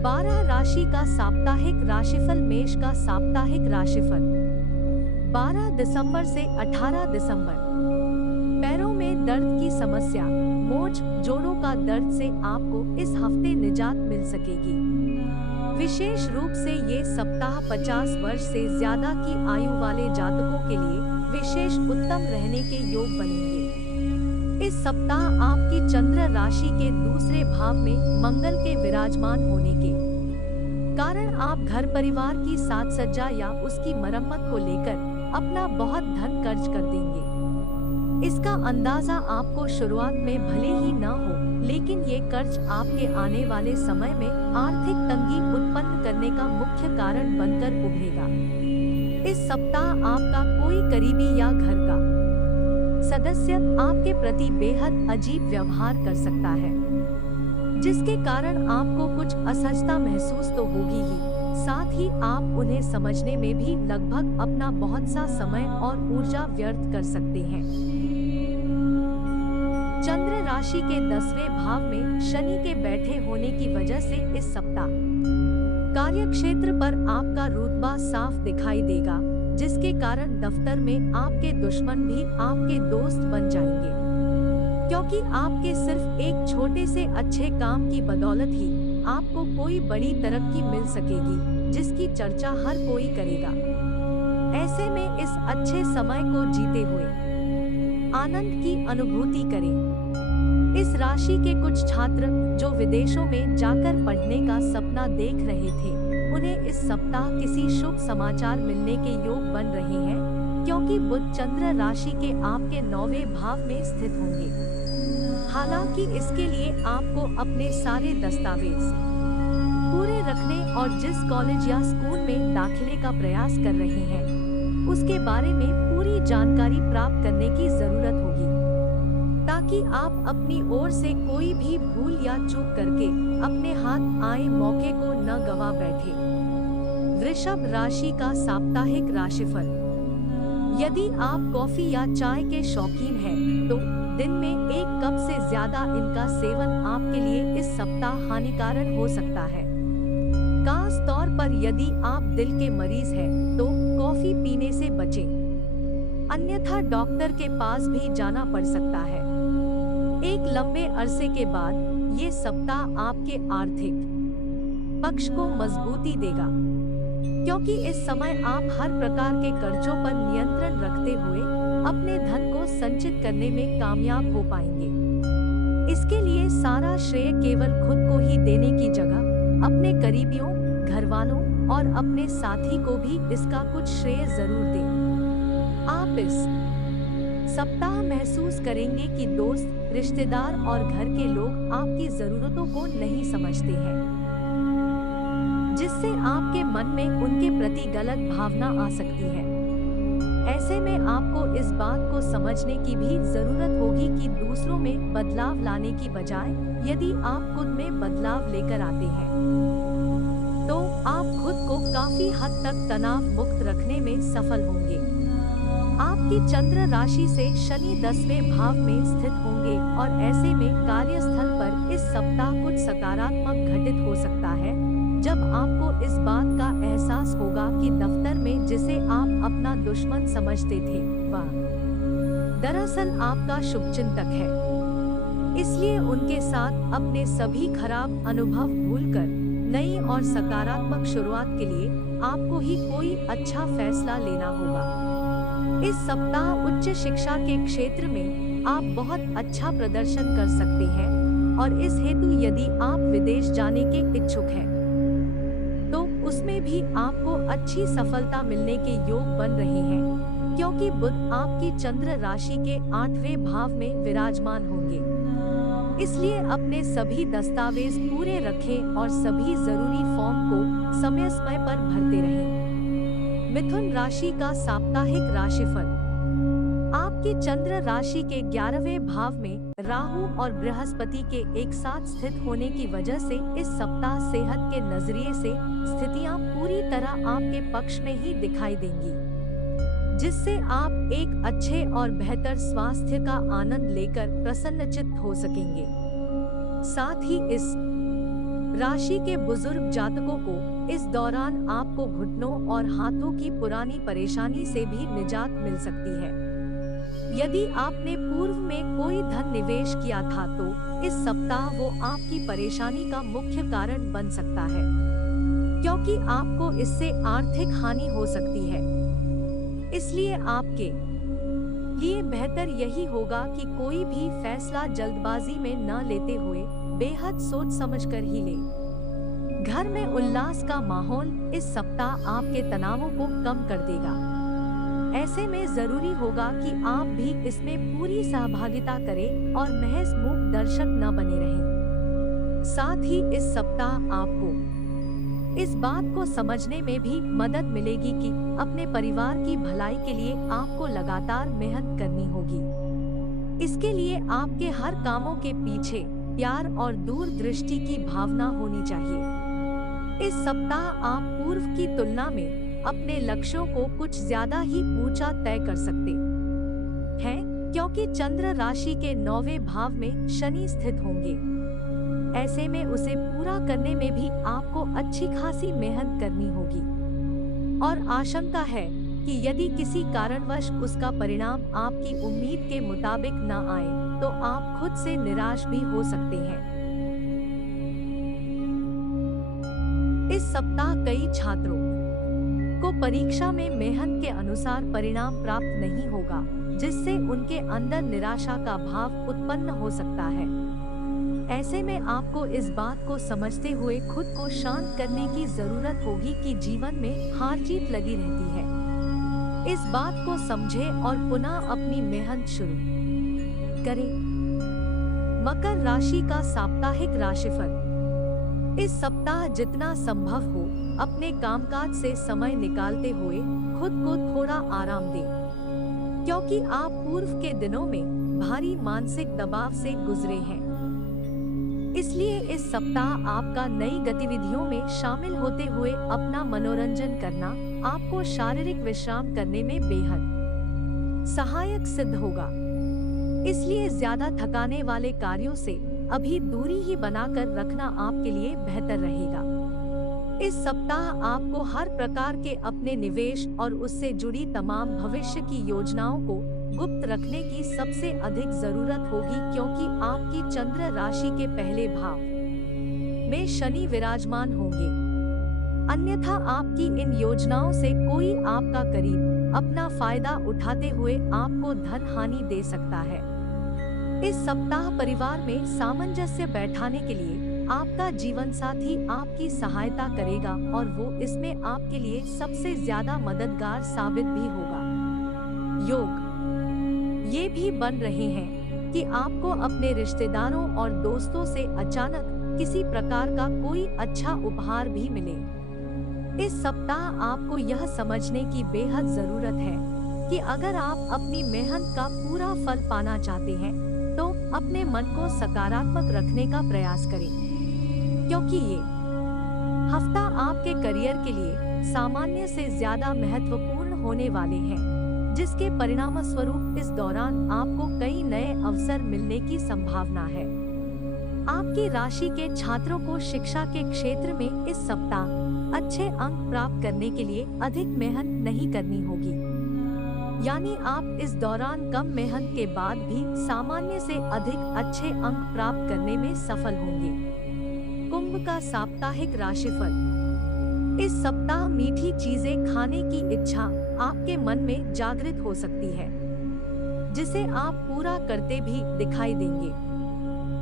12 राशि का साप्ताहिक राशिफल। मेष का साप्ताहिक राशिफल 12 दिसंबर से 18 दिसंबर। पैरों में दर्द की समस्या, मोच, जोड़ों का दर्द से आपको इस हफ्ते निजात मिल सकेगी। विशेष रूप से ये सप्ताह 50 वर्ष से ज्यादा की आयु वाले जातकों के लिए विशेष उत्तम रहने के योग बनेंगे। इस सप्ताह आपकी चंद्र राशि के दूसरे भाव में मंगल के विराजमान होने के कारण आप घर परिवार की साज सज्जा या उसकी मरम्मत को लेकर अपना बहुत धन खर्च कर देंगे। इसका अंदाजा आपको शुरुआत में भले ही न हो, लेकिन ये कर्ज आपके आने वाले समय में आर्थिक तंगी उत्पन्न करने का मुख्य कारण बनकर उभरेगा। इस सप्ताह आपका कोई करीबी या घर का सदस्य आपके प्रति बेहद अजीब व्यवहार कर सकता है, जिसके कारण आपको कुछ असहजता महसूस तो होगी ही, साथ ही आप उन्हें समझने में भी लगभग अपना बहुत सा समय और ऊर्जा व्यर्थ कर सकते हैं। चंद्र राशि के 10वें भाव में शनि के बैठे होने की वजह से इस सप्ताह कार्यक्षेत्र पर आपका रुतबा साफ दिखाई देगा, जिसके कारण दफ्तर में आपके दुश्मन भी आपके दोस्त बन जाएंगे, क्योंकि आपके सिर्फ एक छोटे से अच्छे काम की बदौलत ही आपको कोई बड़ी तरक्की मिल सकेगी, जिसकी चर्चा हर कोई करेगा। ऐसे में इस अच्छे समय को जीते हुए आनंद की अनुभूति करें। इस राशि के कुछ छात्र जो विदेशों में जाकर पढ़ने का सपना देख रहे थे, उन्हें इस सप्ताह किसी शुभ समाचार मिलने के योग बन रहे हैं, क्योंकि बुध चंद्र राशि के आपके 9वें भाव में स्थित होंगे। हालांकि इसके लिए आपको अपने सारे दस्तावेज पूरे रखने और जिस कॉलेज या स्कूल में दाखिले का प्रयास कर रहे हैं, उसके बारे में पूरी जानकारी प्राप्त करने की जरूरत होगी, ताकि आप अपनी ओर से कोई भी भूल या चूक करके अपने हाथ आए मौके को न गवा बैठे। वृषभ राशि का साप्ताहिक राशिफल। यदि आप कॉफी या चाय के शौकीन हैं, तो दिन में 1 कप से ज्यादा इनका सेवन आपके लिए इस सप्ताह हानिकारक हो सकता है। खास तौर पर यदि आप दिल के मरीज हैं, तो कॉफी पीने से बचें, अन्यथा डॉक्टर के पास भी जाना पड़ सकता है। एक लंबे अरसे के बाद ये सप्ताह आपके आर्थिक पक्ष को मजबूती देगा, क्योंकि इस समय आप हर प्रकार के कर्जों पर नियंत्रण रखते हुए अपने धन को संचित करने में कामयाब हो पाएंगे। इसके लिए सारा श्रेय केवल खुद को ही देने की जगह अपने करीबियों, घर वालों और अपने साथी को भी इसका कुछ श्रेय जरूर दें। आप इस सप्ताह महसूस करेंगे कि दोस्त, रिश्तेदार और घर के लोग आपकी जरूरतों को नहीं समझते हैं, जिससे आपके मन में उनके प्रति गलत भावना आ सकती है। ऐसे में आपको इस बात को समझने की भी जरूरत होगी कि दूसरों में बदलाव लाने की बजाय यदि आप खुद में बदलाव लेकर आते हैं, तो आप खुद को काफी हद तक तनाव मुक्त रखने में सफल होंगे। आपकी चंद्र राशि से शनि 10वें भाव में स्थित होंगे और ऐसे में कार्यस्थल पर इस सप्ताह कुछ सकारात्मक घटित हो सकता है, जब आपको इस बात का एहसास होगा कि दफ्तर में जिसे आप अपना दुश्मन समझते थे, वह दरअसल आपका शुभचिंतक है। इसलिए उनके साथ अपने सभी खराब अनुभव भूलकर नई और सकारात्मक शुरुआत के लिए आपको ही कोई अच्छा फैसला लेना होगा। इस सप्ताह उच्च शिक्षा के क्षेत्र में आप बहुत अच्छा प्रदर्शन कर सकते हैं और इस हेतु यदि आप विदेश जाने के इच्छुक हैं, तो उसमें भी आपको अच्छी सफलता मिलने के योग बन रहे हैं, क्योंकि बुध आपकी चंद्र राशि के 8वें भाव में विराजमान होंगे। इसलिए अपने सभी दस्तावेज पूरे रखें और सभी जरूरी फॉर्म को समय पर भरते रहें। मिथुन राशि का साप्ताहिक राशिफल। आपकी चंद्र राशि के 11वें भाव में राहु और बृहस्पति के एक साथ स्थित होने की वजह से इस सप्ताह सेहत के नजरिए से स्थितियां पूरी तरह आपके पक्ष में ही दिखाई देंगी, जिससे आप एक अच्छे और बेहतर स्वास्थ्य का आनंद लेकर प्रसन्नचित्त हो सकेंगे। साथ ही इस राशि के बुजुर्ग जातकों को इस दौरान आपको घुटनों और हाथों की पुरानी परेशानी से भी निजात मिल सकती है। यदि आपने पूर्व में कोई धन निवेश किया था तो इस सप्ताह वो आपकी परेशानी का मुख्य कारण बन सकता है, क्योंकि आपको इससे आर्थिक हानि हो सकती है। इसलिए आपके लिए बेहतर यही होगा कि कोई भी फैसला जल्दबाजी में न लेते हुए बेहद सोच समझकर ही ले। घर में उल्लास का माहौल इस सप्ताह आपके तनावों को कम कर देगा। ऐसे में जरूरी होगा कि आप भी इसमें पूरी सहभागिता करें और महज मूक दर्शक न बने रहें। साथ ही इस सप्ताह आपको इस बात को समझने में भी मदद मिलेगी कि अपने परिवार की भलाई के लिए आपको लगातार मेहनत करनी होगी। इसके लिए आपके हर कामों के पीछे प्यार और दूरदृष्टि की भावना होनी चाहिए। इस सप्ताह आप पूर्व की तुलना में अपने लक्ष्यों को कुछ ज्यादा ही ऊंचा तय कर सकते हैं, क्योंकि चंद्र राशि के 9वें भाव में शनि स्थित होंगे। ऐसे में उसे पूरा करने में भी आपको अच्छी खासी मेहनत करनी होगी और आशंका है कि यदि किसी कारणवश उसका परिणाम आपकी उम्मीद के मुताबिक न आए तो आप खुद से निराश भी हो सकते हैं। इस सप्ताह कई छात्रों को परीक्षा में मेहनत के अनुसार परिणाम प्राप्त नहीं होगा, जिससे उनके अंदर निराशा का भाव उत्पन्न हो सकता है। ऐसे में आपको इस बात को समझते हुए खुद को शांत करने की जरूरत होगी कि जीवन में हार जीत लगी रहती है। इस बात को समझें और पुनः अपनी मेहनत शुरू करें। मकर राशि का साप्ताहिक राशिफल। इस सप्ताह जितना संभव हो अपने कामकाज से समय निकालते हुए खुद को थोड़ा आराम दें, क्योंकि आप पूर्व के दिनों में भारी मानसिक दबाव से गुजरे हैं। इसलिए इस सप्ताह आपका नई गतिविधियों में शामिल होते हुए अपना मनोरंजन करना आपको शारीरिक विश्राम करने में बेहद सहायक सिद्ध होगा। इसलिए ज्यादा थकाने वाले कार्यों से अभी दूरी ही बनाकर रखना आपके लिए बेहतर रहेगा। इस सप्ताह आपको हर प्रकार के अपने निवेश और उससे जुड़ी तमाम भविष्य की योजनाओं को गुप्त रखने की सबसे अधिक जरूरत होगी, क्योंकि आपकी चंद्र राशि के पहले भाव में शनि विराजमान होंगे। अन्यथा आपकी इन योजनाओं से कोई आपका करीब अपना फायदा उठाते हुए आपको धन हानि दे सकता है। इस सप्ताह परिवार में सामंजस्य बैठाने के लिए आपका जीवन साथी आपकी सहायता करेगा और वो इसमें आपके लिए सबसे ज्यादा मददगार साबित भी होगा। योग ये भी बन रहे हैं कि आपको अपने रिश्तेदारों और दोस्तों से अचानक किसी प्रकार का कोई अच्छा उपहार भी मिले। इस सप्ताह आपको यह समझने की बेहद जरूरत है कि अगर आप अपनी मेहनत का पूरा फल पाना चाहते हैं तो अपने मन को सकारात्मक रखने का प्रयास करें, क्योंकि ये हफ्ता आपके करियर के लिए सामान्य से ज्यादा महत्वपूर्ण होने वाले हैं, जिसके परिणाम स्वरूप इस दौरान आपको कई नए अवसर मिलने की संभावना है। आपकी राशि के छात्रों को शिक्षा के क्षेत्र में इस सप्ताह अच्छे अंक प्राप्त करने के लिए अधिक मेहनत नहीं करनी होगी, यानी आप इस दौरान कम मेहनत के बाद भी सामान्य से अधिक अच्छे अंक प्राप्त करने में सफल होंगे। कुंभ का साप्ताहिक राशिफल। इस सप्ताह मीठी चीजें खाने की इच्छा आपके मन में जागृत हो सकती है, जिसे आप पूरा करते भी दिखाई देंगे।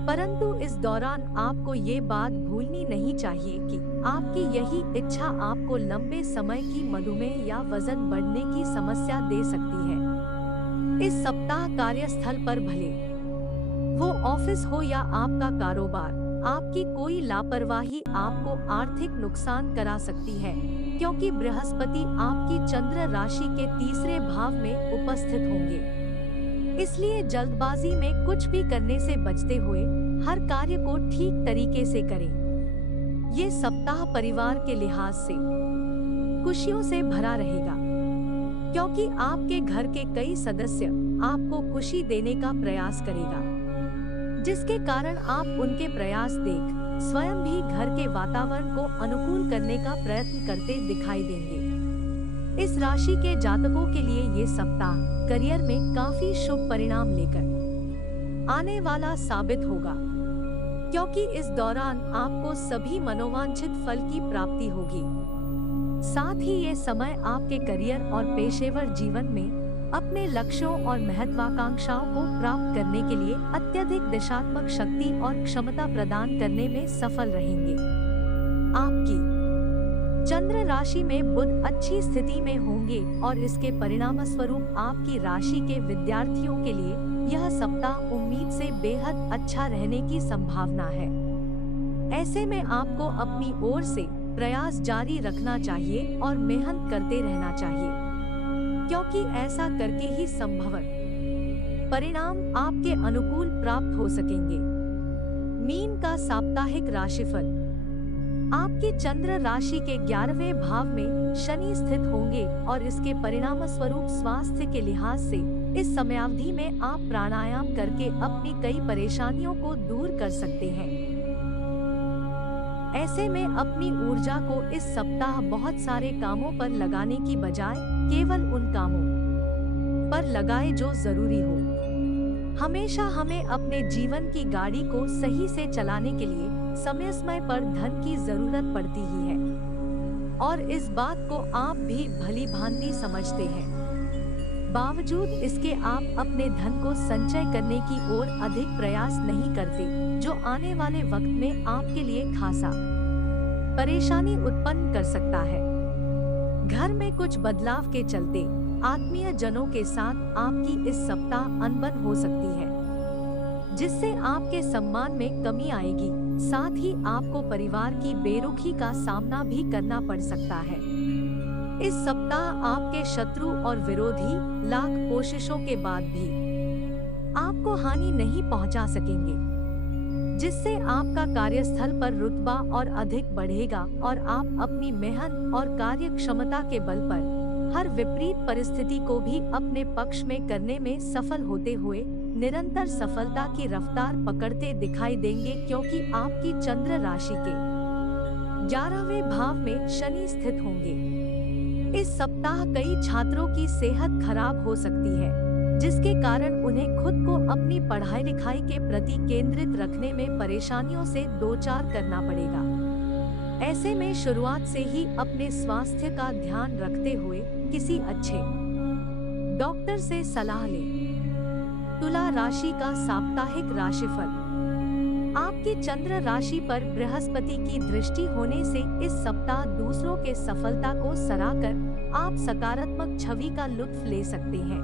परंतु इस दौरान आपको ये बात भूलनी नहीं चाहिए कि आपकी यही इच्छा आपको लंबे समय की मधुमेह या वजन बढ़ने की समस्या दे सकती है। इस सप्ताह कार्यस्थल पर भले वो ऑफिस हो या आपका कारोबार, आपकी कोई लापरवाही आपको आर्थिक नुकसान करा सकती है, क्योंकि बृहस्पति आपकी चंद्र राशि के तीसरे भाव में उपस्थित होंगे। इसलिए जल्दबाजी में कुछ भी करने से बचते हुए हर कार्य को ठीक तरीके से करें। ये सप्ताह परिवार के लिहाज से खुशियों से भरा रहेगा, क्योंकि आपके घर के कई सदस्य आपको खुशी देने का प्रयास करेगा, जिसके कारण आप उनके प्रयास देख स्वयं भी घर के वातावरण को अनुकूल करने का प्रयत्न करते दिखाई देंगे। इस राशि के जातकों के लिए ये सप्ताह करियर में काफी शुभ परिणाम लेकर आने वाला साबित होगा, क्योंकि इस दौरान आपको सभी मनोवांछित फल की प्राप्ति होगी। साथ ही ये समय आपके करियर और पेशेवर जीवन में अपने लक्ष्यों और महत्वाकांक्षाओं को प्राप्त करने के लिए अत्यधिक दिशात्मक शक्ति और क्षमता प्रदान करने में सफल रहेंगे। आपकी चंद्र राशि में बुध अच्छी स्थिति में होंगे और इसके परिणामस्वरूप आपकी राशि के विद्यार्थियों के लिए यह सप्ताह उम्मीद से बेहद अच्छा रहने की संभावना है। ऐसे में आपको अपनी ओर से प्रयास जारी रखना चाहिए और मेहनत करते रहना चाहिए, क्योंकि ऐसा करके ही संभवतः परिणाम आपके अनुकूल प्राप्त हो सकेंगे। मीन का साप्ताहिक राशिफल। आपकी चंद्र राशि के 11वें भाव में शनि स्थित होंगे और इसके परिणाम स्वरूप स्वास्थ्य के लिहाज से इस समयावधि में आप प्राणायाम करके अपनी कई परेशानियों को दूर कर सकते हैं। ऐसे में अपनी ऊर्जा को इस सप्ताह बहुत सारे कामों पर लगाने की बजाय केवल उन कामों पर लगाए जो जरूरी हो। हमेशा हमें अपने जीवन की गाड़ी को सही से चलाने के लिए समय समय पर धन की जरूरत पड़ती ही है, और इस बात को आप भी भली भांति समझते हैं। बावजूद इसके आप अपने धन को संचय करने की ओर अधिक प्रयास नहीं करते, जो आने वाले वक्त में आपके लिए खासा परेशानी उत्पन्न कर सकता है। घर में कुछ बदलाव के चलते आत्मीय जनों के साथ आपकी इस सप्ताह अनबन हो सकती है, जिससे आपके सम्मान में कमी आएगी। साथ ही आपको परिवार की बेरुखी का सामना भी करना पड़ सकता है। इस सप्ताह आपके शत्रु और विरोधी लाख कोशिशों के बाद भी आपको हानि नहीं पहुंचा सकेंगे, जिससे आपका कार्यस्थल पर रुतबा और अधिक बढ़ेगा और आप अपनी मेहनत और कार्य क्षमता के बल पर हर विपरीत परिस्थिति को भी अपने पक्ष में करने में सफल होते हुए निरंतर सफलता की रफ्तार पकड़ते दिखाई देंगे, क्योंकि आपकी चंद्र राशि के 11वें भाव में शनि स्थित होंगे। इस सप्ताह कई छात्रों की सेहत खराब हो सकती है, जिसके कारण उन्हें खुद को अपनी पढ़ाई लिखाई के प्रति केंद्रित रखने में परेशानियों से दो चार करना पड़ेगा। ऐसे में शुरुआत से ही अपने स्वास्थ्य का ध्यान रखते हुए किसी अच्छे डॉक्टर से सलाह लें। तुला राशि का साप्ताहिक राशिफल। आपकी चंद्र राशि पर बृहस्पति की दृष्टि होने से इस सप्ताह दूसरों के सफलता को सराहकर आप सकारात्मक छवि का लुत्फ ले सकते हैं।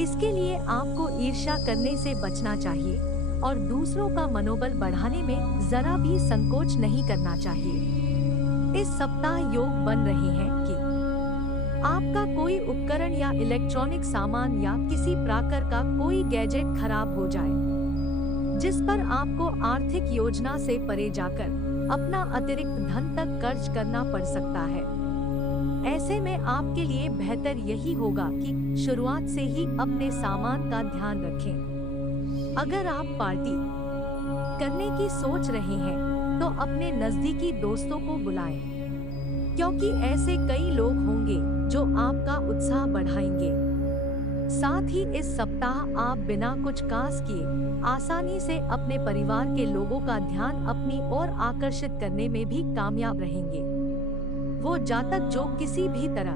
इसके लिए आपको ईर्ष्या करने से बचना चाहिए और दूसरों का मनोबल बढ़ाने में जरा भी संकोच नहीं करना चाहिए। इस सप्ताह योग बन रहे हैं कि आपका कोई उपकरण या इलेक्ट्रॉनिक सामान या किसी प्रकार का कोई गैजेट खराब हो जाए, जिस पर आपको आर्थिक योजना से परे जाकर अपना अतिरिक्त धन तक कर्ज करना पड़ सकता है। ऐसे में आपके लिए बेहतर यही होगा कि शुरुआत से ही अपने सामान का ध्यान रखें। अगर आप पार्टी करने की सोच रहे हैं तो अपने नजदीकी दोस्तों को बुलाएं, क्योंकि ऐसे कई लोग होंगे जो आपका उत्साह बढ़ाएंगे। साथ ही इस सप्ताह आप बिना कुछ खास किए आसानी से अपने परिवार के लोगों का ध्यान अपनी ओर आकर्षित करने में भी कामयाब रहेंगे। वो जातक जो किसी भी तरह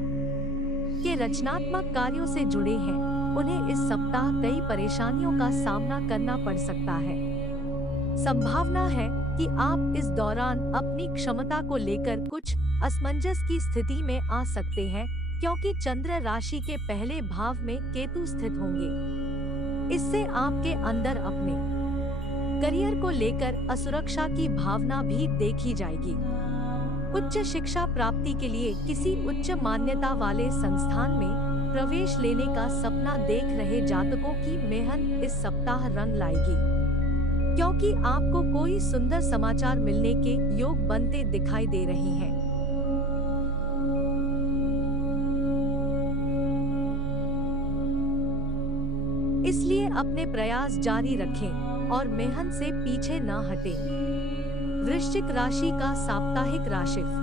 के रचनात्मक कार्यों से जुड़े हैं, उन्हें इस सप्ताह कई परेशानियों का सामना करना पड़ सकता है। संभावना है कि आप इस दौरान अपनी क्षमता को लेकर कुछ असमंजस की स्थिति में आ सकते हैं, क्योंकि चंद्र राशि के पहले भाव में केतु स्थित होंगे। इससे आपके अंदर अपने करियर को लेकर असुरक्षा की भावना भी देखी जाएगी। उच्च शिक्षा प्राप्ति के लिए किसी उच्च मान्यता वाले संस्थान में प्रवेश लेने का सपना देख रहे जातकों की मेहनत इस सप्ताह रंग लाएगी, क्योंकि आपको कोई सुंदर समाचार मिलने के योग बनते दिखाई दे रहे हैं। इसलिए अपने प्रयास जारी रखें और मेहनत से पीछे न हटें। वृश्चिक राशि का साप्ताहिक राशिफल।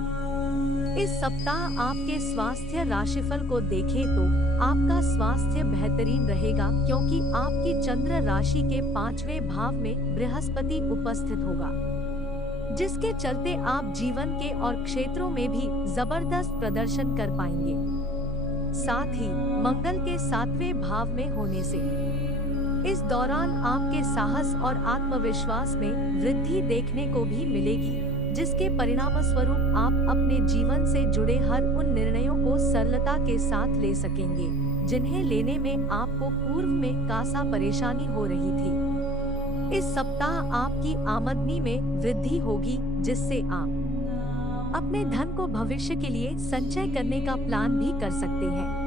इस सप्ताह आपके स्वास्थ्य राशिफल को देखें तो आपका स्वास्थ्य बेहतरीन रहेगा, क्योंकि आपकी चंद्र राशि के 5वें भाव में बृहस्पति उपस्थित होगा, जिसके चलते आप जीवन के और क्षेत्रों में भी जबरदस्त प्रदर्शन कर पाएंगे। साथ ही मंगल के 7वें भाव में होने से इस दौरान आपके साहस और आत्मविश्वास में वृद्धि देखने को भी मिलेगी, जिसके परिणामस्वरूप आप अपने जीवन से जुड़े हर उन निर्णयों को सरलता के साथ ले सकेंगे, जिन्हें लेने में आपको पूर्व में कासा परेशानी हो रही थी। इस सप्ताह आपकी आमदनी में वृद्धि होगी, जिससे आप अपने धन को भविष्य के लिए संचय करने का प्लान भी कर सकते हैं।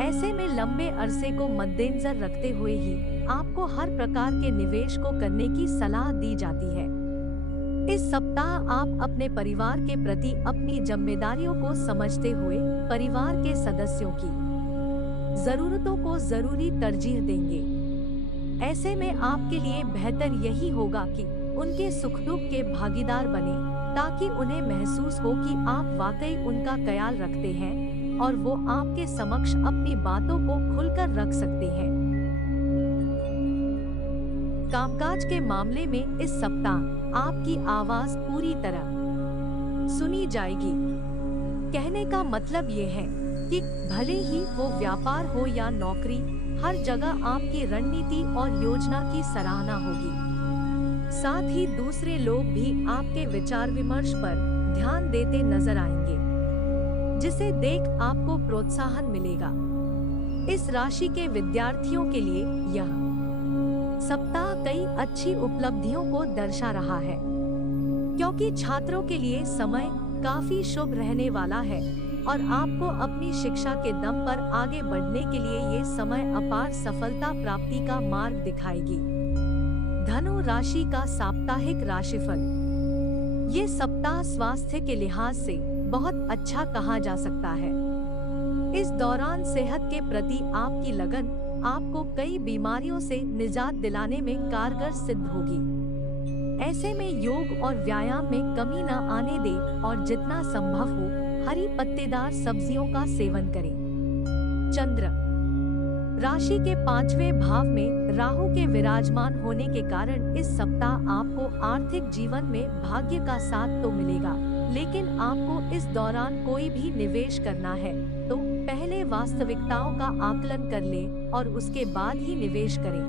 ऐसे में लंबे अरसे को मद्देनजर रखते हुए ही आपको हर प्रकार के निवेश को करने की सलाह दी जाती है। इस सप्ताह आप अपने परिवार के प्रति अपनी जिम्मेदारियों को समझते हुए परिवार के सदस्यों की जरूरतों को जरूरी तरजीह देंगे। ऐसे में आपके लिए बेहतर यही होगा कि उनके सुख दुख के भागीदार बने, ताकि उन्हें महसूस हो कि आप वाकई उनका ख्याल रखते हैं और वो आपके समक्ष अपनी बातों को खुलकर रख सकते हैं। कामकाज के मामले में इस सप्ताह आपकी आवाज पूरी तरह सुनी जाएगी। कहने का मतलब ये है कि भले ही वो व्यापार हो या नौकरी, हर जगह आपकी रणनीति और योजना की सराहना होगी। साथ ही दूसरे लोग भी आपके विचार विमर्श पर ध्यान देते नजर आएंगे, जिसे देख आपको प्रोत्साहन मिलेगा। इस राशि के विद्यार्थियों के लिए यह सप्ताह कई अच्छी उपलब्धियों को दर्शा रहा है, क्योंकि छात्रों के लिए समय काफी शुभ रहने वाला है और आपको अपनी शिक्षा के दम पर आगे बढ़ने के लिए ये समय अपार सफलता प्राप्ति का मार्ग दिखाएगी। धनु राशि का साप्ताहिक राशिफल। ये सप्ताह स्वास्थ्य के लिहाज से बहुत अच्छा कहा जा सकता है। इस दौरान सेहत के प्रति आपकी लगन आपको कई बीमारियों से निजात दिलाने में कारगर सिद्ध होगी। ऐसे में योग और व्यायाम में कमी न आने दें और जितना संभव हो हरी पत्तेदार सब्जियों का सेवन करें। चंद्र राशि के 5वें भाव में राहु के विराजमान होने के कारण इस सप्ताह आपको आर्थिक जीवन में भाग्य का साथ तो मिलेगा, लेकिन आपको इस दौरान कोई भी निवेश करना है तो पहले वास्तविकताओं का आकलन कर ले और उसके बाद ही निवेश करें,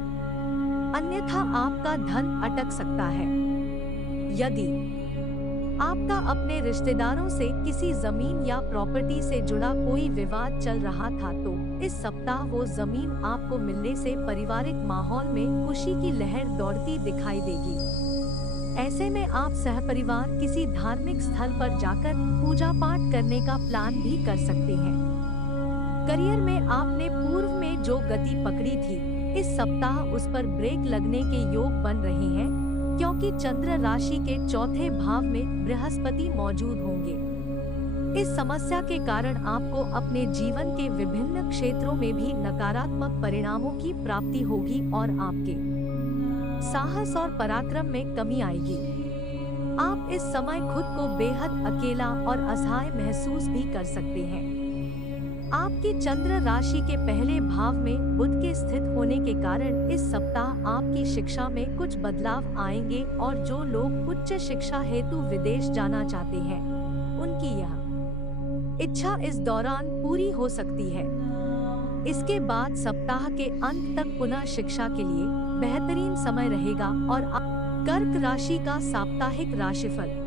अन्यथा आपका धन अटक सकता है। यदि आपका अपने रिश्तेदारों से किसी जमीन या प्रॉपर्टी से जुड़ा कोई विवाद चल रहा था तो इस सप्ताह वो जमीन आपको मिलने से पारिवारिक माहौल में खुशी की लहर दौड़ती दिखाई देगी। ऐसे में आप सहपरिवार किसी धार्मिक स्थल पर जाकर पूजा पाठ करने का प्लान भी कर सकते हैं। करियर में आपने पूर्व में जो गति पकड़ी थी, इस सप्ताह उस पर ब्रेक लगने के योग बन रहे हैं, क्योंकि चंद्र राशि के 4थे भाव में बृहस्पति मौजूद होंगे। इस समस्या के कारण आपको अपने जीवन के विभिन्न क्षेत्रों में भी नकारात्मक परिणामों की प्राप्ति होगी और आपके साहस और पराक्रम में कमी आएगी। आप इस समय खुद को बेहद अकेला और असहाय महसूस भी कर सकते हैं। आपकी चंद्र राशि के पहले भाव में बुध के स्थित होने के कारण इस सप्ताह आपकी शिक्षा में कुछ बदलाव आएंगे और जो लोग उच्च शिक्षा हेतु विदेश जाना चाहते हैं, उनकी यह इच्छा इस दौरान पूरी हो सकती है। इसके बाद सप्ताह के अंत तक पुनः शिक्षा के लिए बेहतरीन समय रहेगा। और कर्क राशि का साप्ताहिक राशिफल।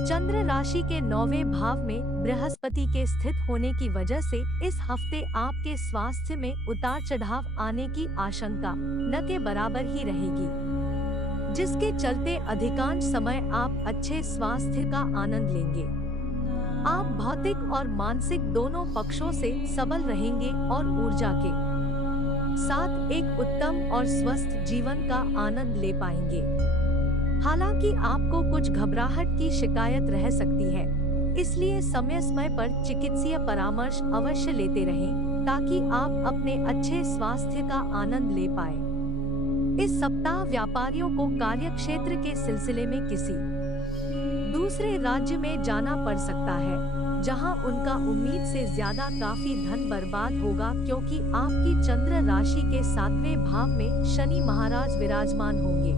चंद्र राशि के 9वें भाव में बृहस्पति के स्थित होने की वजह से इस हफ्ते आपके स्वास्थ्य में उतार चढ़ाव आने की आशंका न के बराबर ही रहेगी, जिसके चलते अधिकांश समय आप अच्छे स्वास्थ्य का आनंद लेंगे। आप भौतिक और मानसिक दोनों पक्षों से सबल रहेंगे और ऊर्जा के साथ एक उत्तम और स्वस्थ जीवन का आनंद ले पाएंगे। हालांकि आपको कुछ घबराहट की शिकायत रह सकती है, इसलिए समय समय पर चिकित्सीय परामर्श अवश्य लेते रहें ताकि आप अपने अच्छे स्वास्थ्य का आनंद ले पाएं। इस सप्ताह व्यापारियों को कार्यक्षेत्र के सिलसिले में किसी दूसरे राज्य में जाना पड़ सकता है, जहां उनका उम्मीद से ज्यादा काफी धन बर्बाद होगा, क्योंकि आपकी चंद्र राशि के 7वें भाव में शनि महाराज विराजमान होंगे।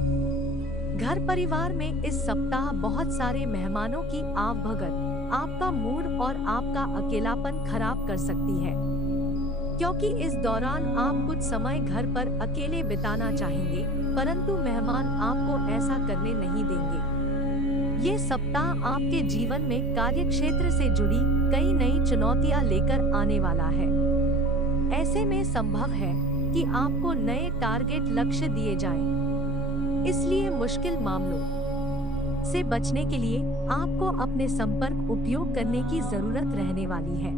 घर परिवार में इस सप्ताह बहुत सारे मेहमानों की आवभगत आपका मूड और आपका अकेलापन खराब कर सकती है, क्योंकि इस दौरान आप कुछ समय घर पर अकेले बिताना चाहेंगे, परंतु मेहमान आपको ऐसा करने नहीं देंगे। ये सप्ताह आपके जीवन में कार्यक्षेत्र से जुड़ी कई नई चुनौतियां लेकर आने वाला है। ऐसे में संभव है कि आपको नए टारगेट लक्ष्य दिए जाएं। इसलिए मुश्किल मामलों से बचने के लिए आपको अपने संपर्क उपयोग करने की जरूरत रहने वाली है।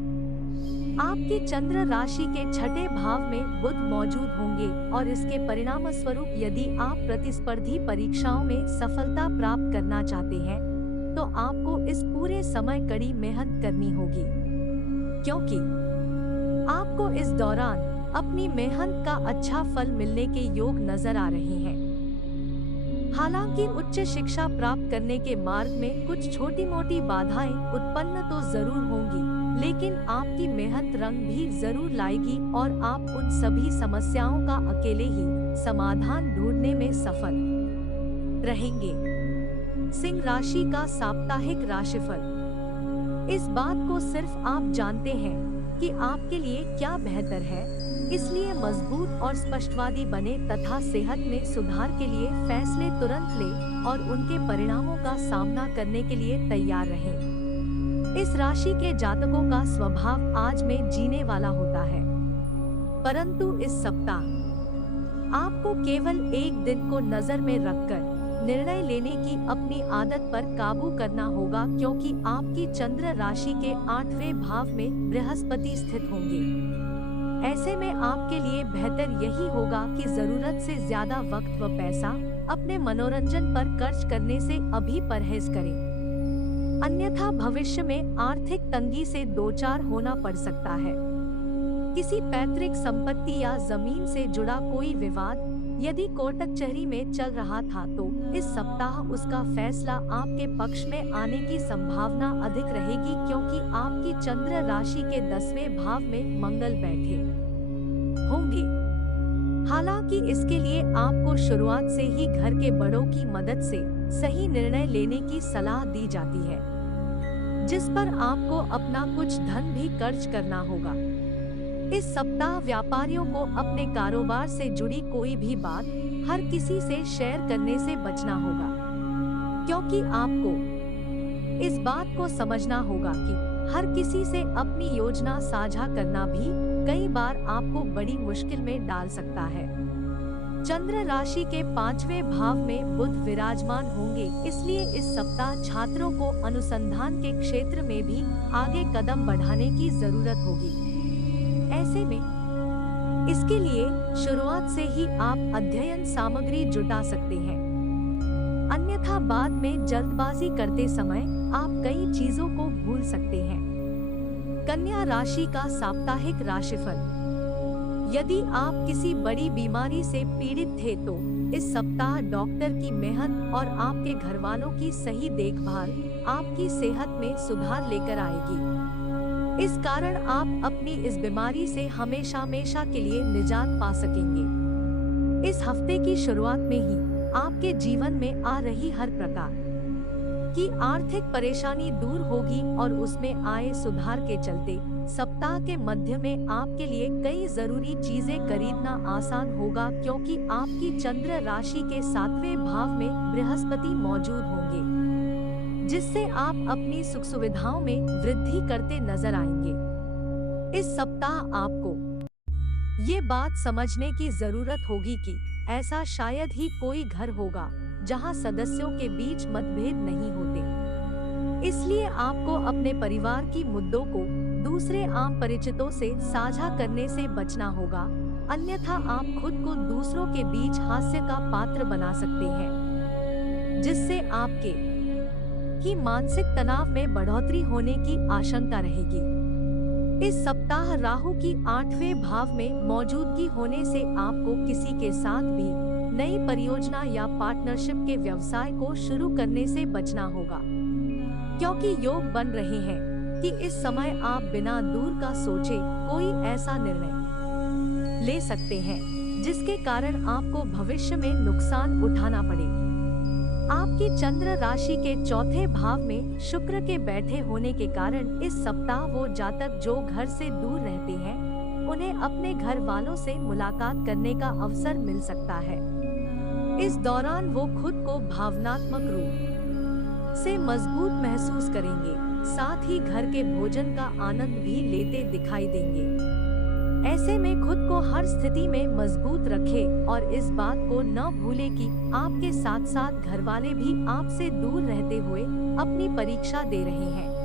आपकी चंद्र राशि के 6ठे भाव में बुध मौजूद होंगे और इसके परिणाम स्वरूप यदि आप प्रतिस्पर्धी परीक्षाओं में सफलता प्राप्त करना चाहते हैं, तो आपको इस पूरे समय कड़ी मेहनत करनी होगी, क्योंकि आपको इस दौरान अपनी मेहनत का अच्छा फल मिलने के योग नजर आ रहे हैं। हालांकि उच्च शिक्षा प्राप्त करने के मार्ग में कुछ छोटी मोटी बाधाएं उत्पन्न तो जरूर होंगी, लेकिन आपकी मेहनत रंग भी जरूर लाएगी और आप उन सभी समस्याओं का अकेले ही समाधान ढूंढने में सफल रहेंगे। सिंह राशि का साप्ताहिक राशिफल। इस बात को सिर्फ आप जानते हैं कि आपके लिए क्या बेहतर है, इसलिए मजबूत और स्पष्टवादी बने तथा सेहत में सुधार के लिए फैसले तुरंत लें और उनके परिणामों का सामना करने के लिए तैयार रहें। इस राशि के जातकों का स्वभाव आज में जीने वाला होता है, परंतु इस सप्ताह आपको केवल एक दिन को नजर में रखकर निर्णय लेने की अपनी आदत पर काबू करना होगा, क्योंकि आपकी चंद्र राशि के 8वें भाव में बृहस्पति स्थित होंगे। ऐसे में आपके लिए बेहतर यही होगा कि जरूरत से ज्यादा वक्त व पैसा अपने मनोरंजन पर खर्च करने से अभी परहेज करें, अन्यथा भविष्य में आर्थिक तंगी से दो चार होना पड़ सकता है। किसी पैतृक संपत्ति या जमीन से जुड़ा कोई विवाद यदि कोर्ट कचहरी में चल रहा था, तो इस सप्ताह उसका फैसला आपके पक्ष में आने की संभावना अधिक रहेगी, क्योंकि आपकी चंद्र राशि के 10वें भाव में मंगल बैठे होंगे। हालांकि इसके लिए आपको शुरुआत से ही घर के बड़ों की मदद से सही निर्णय लेने की सलाह दी जाती है, जिस पर आपको अपना कुछ धन भी खर्च करना होगा। इस सप्ताह व्यापारियों को अपने कारोबार से जुड़ी कोई भी बात हर किसी से शेयर करने से बचना होगा, क्योंकि आपको इस बात को समझना होगा कि हर किसी से अपनी योजना साझा करना भी कई बार आपको बड़ी मुश्किल में डाल सकता है। चंद्र राशि के 5वें भाव में बुध विराजमान होंगे, इसलिए इस सप्ताह छात्रों को अनुसंधान के क्षेत्र में भी आगे कदम बढ़ाने की जरूरत होगी। ऐसे में इसके लिए शुरुआत से ही आप अध्ययन सामग्री जुटा सकते हैं, अन्यथा बाद में जल्दबाजी करते समय आप कई चीजों को भूल सकते हैं। कन्या राशि का साप्ताहिक राशिफल। यदि आप किसी बड़ी बीमारी से पीड़ित थे, तो इस सप्ताह डॉक्टर की मेहनत और आपके घरवालों की सही देखभाल आपकी सेहत में सुधार लेकर आएगी। इस कारण आप अपनी इस बीमारी से हमेशा के लिए निजात पा सकेंगे। इस हफ्ते की शुरुआत में ही आपके जीवन में आ रही हर प्रकार की आर्थिक परेशानी दूर होगी और उसमें आए सुधार के चलते सप्ताह के मध्य में आपके लिए कई जरूरी चीजें खरीदना आसान होगा, क्योंकि आपकी चंद्र राशि के 7वें भाव में बृहस्पति मौजूद होंगे, जिससे आप अपनी सुख सुविधाओं में वृद्धि करते नजर आएंगे। इस सप्ताह आपको ये बात समझने की जरूरत होगी कि ऐसा शायद ही कोई घर होगा जहां सदस्यों के बीच मतभेद नहीं होते। इसलिए आपको अपने परिवार की मुद्दों को दूसरे आम परिचितों से साझा करने से बचना होगा, अन्यथा आप खुद को दूसरों के बीच हास्य का पात्र बना सकते हैं, जिससे आपके ही मानसिक तनाव में बढ़ोतरी होने की आशंका रहेगी। इस सप्ताह राहु की 8वें भाव में मौजूदगी होने से आपको किसी के साथ भी नई परियोजना या पार्टनरशिप के व्यवसाय को शुरू करने से बचना होगा, क्योंकि योग बन रहे हैं कि इस समय आप बिना दूर का सोचे कोई ऐसा निर्णय ले सकते हैं जिसके कारण आपको भविष्य में नुकसान उठाना पड़े। आपकी चंद्र राशि के चौथे भाव में शुक्र के बैठे होने के कारण इस सप्ताह वो जातक जो घर से दूर रहते हैं उन्हें अपने घर वालों से मुलाकात करने का अवसर मिल सकता है। इस दौरान वो खुद को भावनात्मक रूप से मजबूत महसूस करेंगे, साथ ही घर के भोजन का आनंद भी लेते दिखाई देंगे। ऐसे में खुद को हर स्थिति में मजबूत रखें और इस बात को न भूलें कि आपके साथ साथ घर वाले भी आपसे दूर रहते हुए अपनी परीक्षा दे रहे हैं।